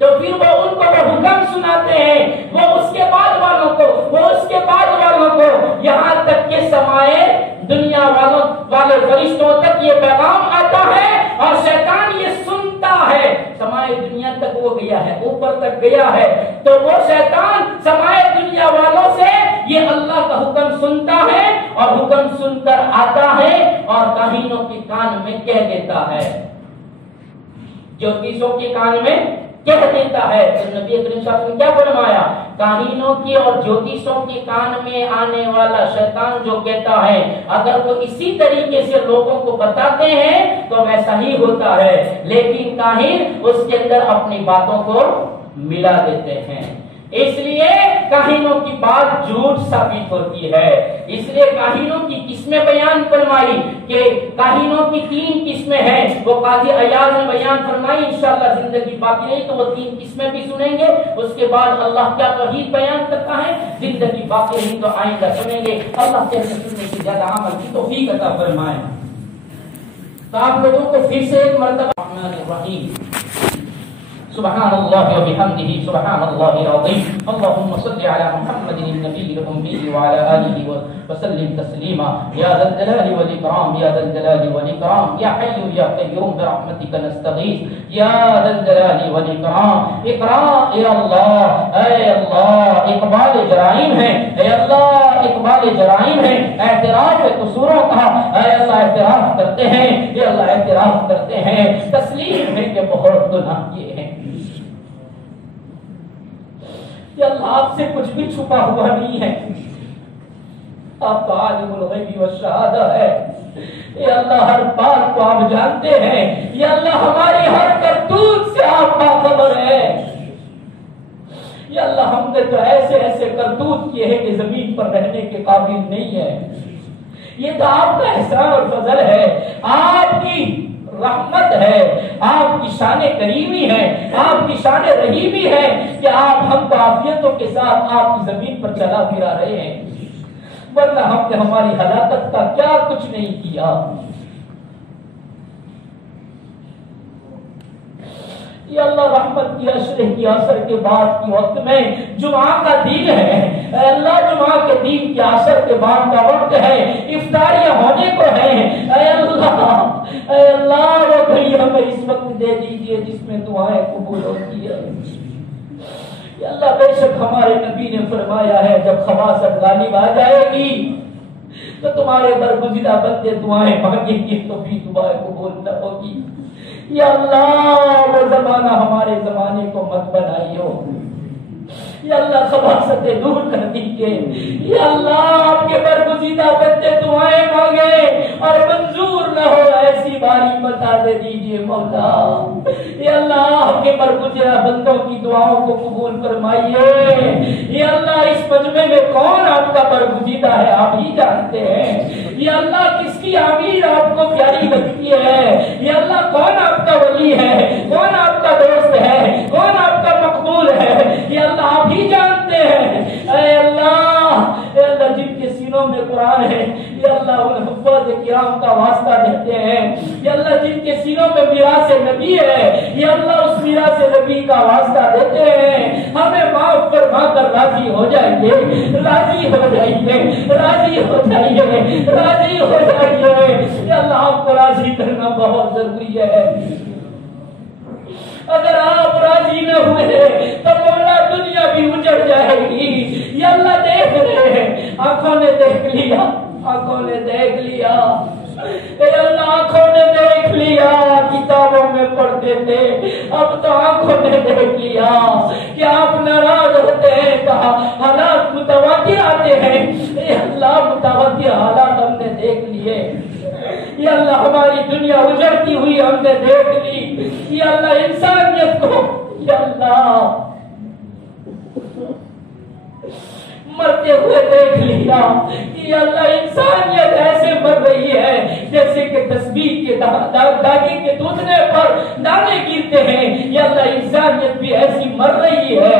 تو پھر وہ ان کو وہ حکم سناتے ہیں، وہ اس کے بعد والوں کو، یہاں تک کہ سمائے دنیا والے فرشتوں تک یہ پیغام آتا ہے، اور شیطان یہ سنتا ہے، سمائے دنیا تک وہ گیا ہے، اوپر تک گیا ہے، تو وہ شیطان سمائے دنیا والوں سے یہ اللہ کا حکم سنتا ہے، اور حکم سن کر آتا ہے اور کاہنوں کے کان میں کہہ دیتا ہے، جوتیشوں کے کان میں کہہ دیتا ہے۔ تو نبی کریم صلی اللہ علیہ وسلم نے کیا فرمایا؟ کاہنوں کی اور جوتیشوں کے کان میں آنے والا شیطان جو کہتا ہے اگر وہ اسی طریقے سے لوگوں کو بتاتے ہیں تو ویسا ہی ہوتا ہے، لیکن کاہن اس کے اندر اپنی باتوں کو ملا دیتے ہیں، اس لیے کاہنوں کی بات جھوٹ ثابت ہوتی ہے۔ اس لیے کاہنوں کی قسمیں بیان فرمائی کہ کاہنوں کی 3 قسمیں ہیں، وہ قاضی ایاز نے بیان فرمائی، انشاءاللہ زندگی باقی رہی تو وہ 3 قسمیں بھی سنیں گے، اس کے بعد اللہ کیا توحید بیان کرتا ہے، زندگی باقی رہی تو آئندہ سنیں گے۔ اللہ کے سننے کی زیادہ عمل کی توفیق عطا فرمائے۔ تو آپ لوگوں کو پھر سے ایک مرتبہ الرحمن الرحیم سبحان اللہ وبحمدہ سبحان اللہ العظیم اللهم صل على محمد النبي الأمي وعلى آله وسلم تسليما يا ذا الجلال والإكرام يا ذا الجلال والإكرام يا حي يا قيوم برحمتك نستغيث يا ذا الجلال والإكرام اقرا يا الله اے اللہ اقبال جرائم ہے، اے اللہ اقبال جرائم ہے، اعتراف قصوروں کا، اے اللہ اعتراف کرتے ہیں، اے اللہ اعتراف کرتے ہیں، تسلیم ہے کہ بہت گناہ کیے ہیں، کہ اللہ آپ سے کچھ بھی چھپا ہوا نہیں ہے، آپ تو عالم الغیب والشہادہ ہے، یا اللہ ہر بات کو آپ جانتے ہیں، یا اللہ ہماری ہر کرتوت سے آپ باخبر ہیں، یا اللہ ہم نے تو ایسے ایسے کرتوت کیے ہیں کہ زمین پر رہنے کے قابل نہیں ہے، یہ تو آپ کا احسان اور فضل ہے، آپ کی رحمت ہے، آپ کی شان کریمی ہے، آپ کی شان رحیمی ہے کہ آپ ہم کو عافیتوں کے ساتھ آپ کی زمین پر چلا پھرا رہے ہیں، ورنہ ہم نے ہماری ہلاکت کا کیا کچھ نہیں کیا۔ یا اللہ رحمت کی اشرح کی اثر کے بعد کی وقت میں جمعہ کا دن ہے، اے اللہ جمعہ کے دن کے اثر کے بعد کا وقت ہے، افطاریاں ہونے کو ہے، اے اللہ وہ گھڑی ہمیں اس وقت دے دیجئے جس میں دعائیں قبول ہوتی ہے۔ یا اللہ بے شک ہمارے نبی نے فرمایا ہے جب خباثت غالب آ جائے گی تو تمہارے برگزیدہ بندے دعائیں مانگیں گے تو بھی دعائیں قبول نہ ہوگی۔ یا اللہ وہ زمانہ ہمارے زمانے کو مت بنائیو، یا اللہ خباثتیں دور کر دیجئے، یا اللہ آپ کے برگزیدہ بندے دعائیں مانگے اور منظور نہ ہو ایسی باری بتا دے دیجئے مولا۔ یا اللہ آپ کے برگزیدہ بندوں کی دعاؤں کو قبول فرمائیے۔ یا اللہ اس مجمع میں کون آپ کا برگزیدہ ہے آپ ہی جانتے ہیں۔ یا اللہ کس کی آمین آپ کو پیاری لگتی ہے، یا اللہ کون آپ کا ولی ہے، کون آپ کا دوست ہے، کون آپ کا مقبول ہے، یا اللہ آپ ہی جانتے ہیں۔ اے اللہ جن کے سینوں میں قرآن ہے یا اللہ ان حفاظ کرام کا واسطہ دیتے ہیں، یا اللہ جن کے سینوں میں میراث نبی ہے یا اللہ اس میراث نبی کا واسطہ دیتے ہیں، ہمیں معاف فرما کر راضی ہو جائیے، راضی ہو جائیے، راضی ہو جائیے، راضی ہو جائیے۔ یا اللہ آپ کو راضی کرنا بہت ضروری ہے، اگر آپ راضی نہ ہوئے تو مولا دنیا بھی اجڑ جائے گی۔ یا اللہ دیکھ رہے ہیں، آنکھوں نے دیکھ لیا، آنکھوں نے دیکھ لیا، اے اللہ آنکھوں نے دیکھ لیا، کتابوں میں پڑھتے تھے، اب تو آنکھوں نے دیکھ لیا کہ آپ ناراض ہوتے ہیں، کہا حالات متواتر آتے ہیں، اے اللہ متواتر حالات ہم نے دیکھ لیے۔ یا اللہ ہماری دنیا اجڑتی ہوئی ہم نے دیکھ لی، یا اللہ انسانیت کو یا اللہ مرتے ہوئے دیکھ لیا کہ اللہ انسانیت ایسے مر رہی ہے جیسے کہ تسبیح کے داغے کے ٹوٹنے پر دانے گرتے ہیں۔ یا اللہ انسانیت بھی ایسی مر رہی ہے۔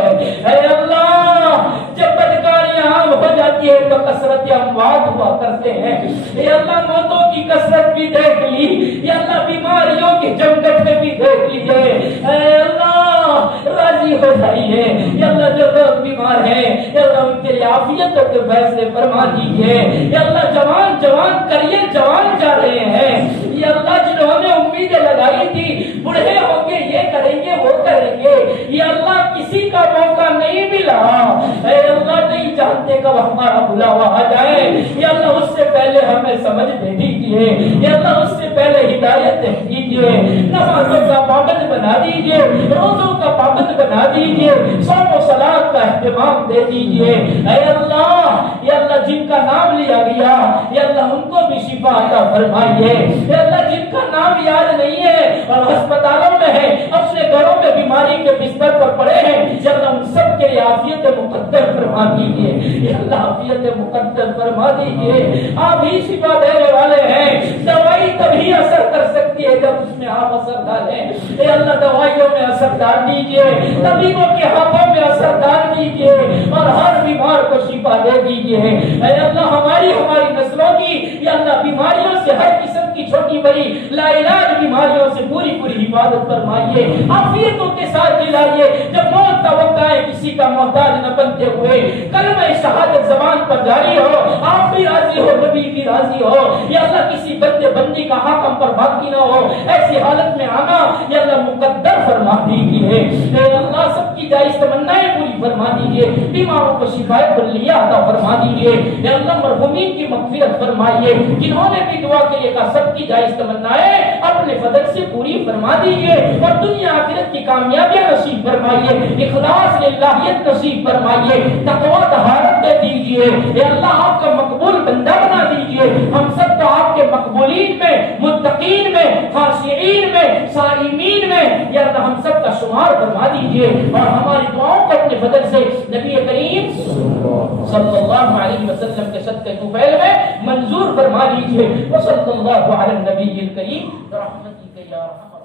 اے اللہ جب بدکاریاں عام ہو جاتی ہے تو کثرت اموات ہوا کرتے ہیں۔ اے اللہ موتوں کی کثرت بھی دیکھ لی، یا اللہ بیماریوں کی جمگٹ میں بھی دیکھ لیجئے۔ اے اللہ راضی ہو جائیے، یا اللہ جو لوگ بیمار ہیں یا اللہ ان کے لیے عافیت کے فیصلے فرما دیجئے۔ یا اللہ جوان کریے جوان جا رہے ہیں، یا اللہ جنہوں نے امیدیں لگائی تھی بڑھے ہوں گے یہ کریں گے وہ کریں گے، یا اللہ کسی کا موقع نہیں ملا۔ اے اللہ نہیں جانتے کب ہمارا بلاوا آ جائے، یا اللہ اس سے پہلے ہمیں سمجھ دے دیجئے، یا اللہ اس سے پہلے ہدایت دے دیجئے، نمازوں کا پابند بنا دیجئے، روزوں کا پابند بنا دیجئے، صوم و صلاۃ کا اہتمام دے دیجئے۔ اے اللہ یا اللہ جن کا نام لیا گیا یا اللہ ان کو بھی شفا عطا فرمائیے۔ یا اللہ جن کا نام یاد نہیں ہے اور ہسپتالوں میں ہے، اپنے گھروں میں بیماری کے بستر پر پڑے ہیں، یا اللہ ان سب کے لیے عافیت مقدر فرما دیجئے، یا اللہ عافیت مقدر فرما دیجئے۔ آپ ہی شفا دینے والے ہیں، دوائی تبھی اثر کر سکتی ہے جب اس میں آپ اثر ڈالیں۔ اے اللہ دوائیوں میں اثر ڈال دیجئے، طبیبوں کے ہاتھوں میں اثر ڈال دیجئے اور ہر بیمار کو شفا دے دیجئے۔ اے اللہ ہماری نسلوں کی یا اللہ بیماریوں سے ہر قسم کی چھوٹی بڑی لا علاج بیماریوں سے پوری حفاظت فرمائیے، عافیتوں کے ساتھ دلائیے، جب موت کا وقت آئے کسی کا محتاج نہ بنتے ہوئے کلمہ شہادت زبان پر جاری ہو، آپ بھی راضی ہو نبی بھی راضی ہو، یا اللہ کسی بندے بندی کا حق ہم پر باقی نہ ہو، ایسی حالت میں آنا یا اللہ مقدر فرما دیجیے۔ اے اللہ سب کی جائز تمنائیں پوری فرما دیجیے، بیماروں کو شفا کلیہ عطا فرما دیجیے۔ اے اللہ مرحومین کی مغفرت فرمائیے، جنہوں نے بھی دعا کے لیے کہا سب کی جائز تمنائیں اپنے فضل سے پوری فرما دیجیے اور دنیا آخرت کی کامیابیاں نصیب فرمائیے، اخلاص للہیت نصیب فرمائیے، تقوی طہارت دے دیجیے۔ اے اللہ آپ کا مقبول بندہ بنا دیجیے، ہم سب کو آپ کے مقبولین میں، متقین میں، خاشعین میں، صائمین میں یا اللہ ہم سب کا شمار فرما دیجیے اور ہماری دعاؤں کو اپنے فضل سے نبی کریم صلی اللہ علیہ وسلم کے صدقے طفیل میں منظور فرما دیجیے۔ وصلی اللہ علی النبی الکریم برحمتک یا ارحم